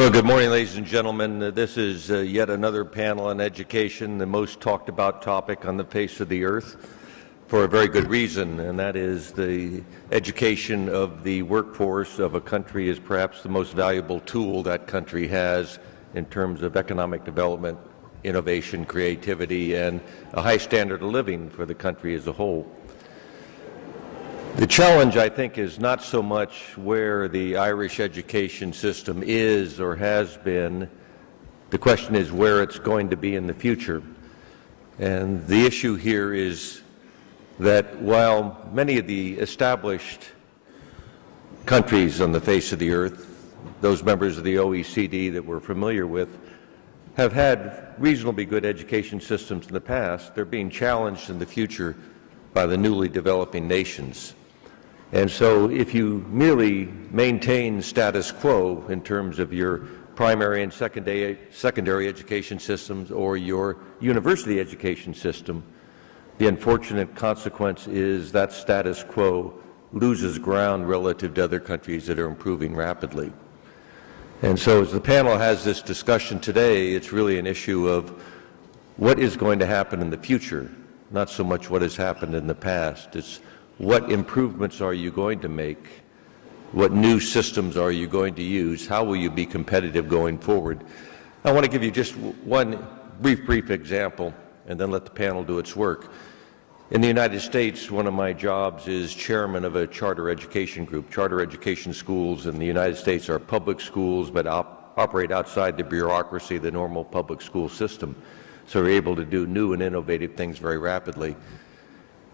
Well, good morning, ladies and gentlemen. This is yet another panel on education, the most talked about topic on the face of the earth, for a very good reason, and that is the education of the workforce of a country is perhaps the most valuable tool that country has in terms of economic development, innovation, creativity, and a high standard of living for the country as a whole. The challenge, I think, is not so much where the Irish education system is or has been. The question is where it's going to be in the future. And the issue here is that while many of the established countries on the face of the earth, those members of the OECD that we're familiar with, have had reasonably good education systems in the past, they're being challenged in the future by the newly developing nations. And so if you merely maintain status quo in terms of your primary and secondary education systems or your university education system, the unfortunate consequence is that status quo loses ground relative to other countries that are improving rapidly. And so as the panel has this discussion today, it's really an issue of what is going to happen in the future, not so much what has happened in the past. It's what improvements are you going to make? What new systems are you going to use? How will you be competitive going forward? I want to give you just one brief example and then let the panel do its work. In the United States, one of my jobs is chairman of a charter education group. Charter education schools in the United States are public schools but operate outside the bureaucracy of the normal public school system. So we're able to do new and innovative things very rapidly.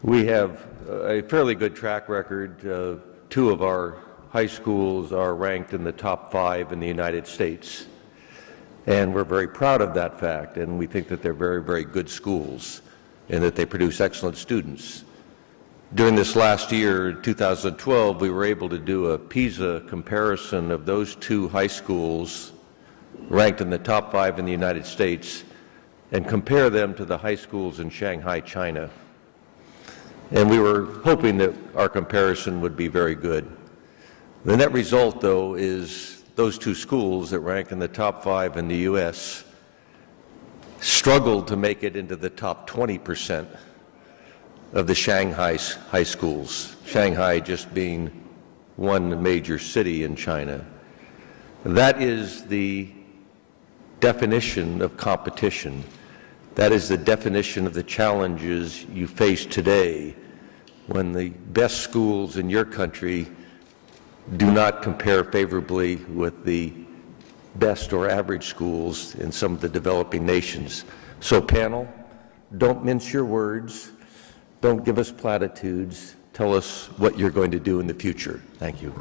We have a fairly good track record. Two of our high schools are ranked in the top 5 in the United States. And we're very proud of that fact, and we think that they're very, very good schools and that they produce excellent students. During this last year, 2012, we were able to do a PISA comparison of those two high schools ranked in the top 5 in the United States and compare them to the high schools in Shanghai, China. And we were hoping that our comparison would be very good. The net result, though, is those two schools that rank in the top 5 in the U.S. struggled to make it into the top 20% of the Shanghai high schools, Shanghai just being one major city in China. That is the definition of competition. That is the definition of the challenges you face today when the best schools in your country do not compare favorably with the best or average schools in some of the developing nations. So panel, don't mince your words. Don't give us platitudes. Tell us what you're going to do in the future. Thank you.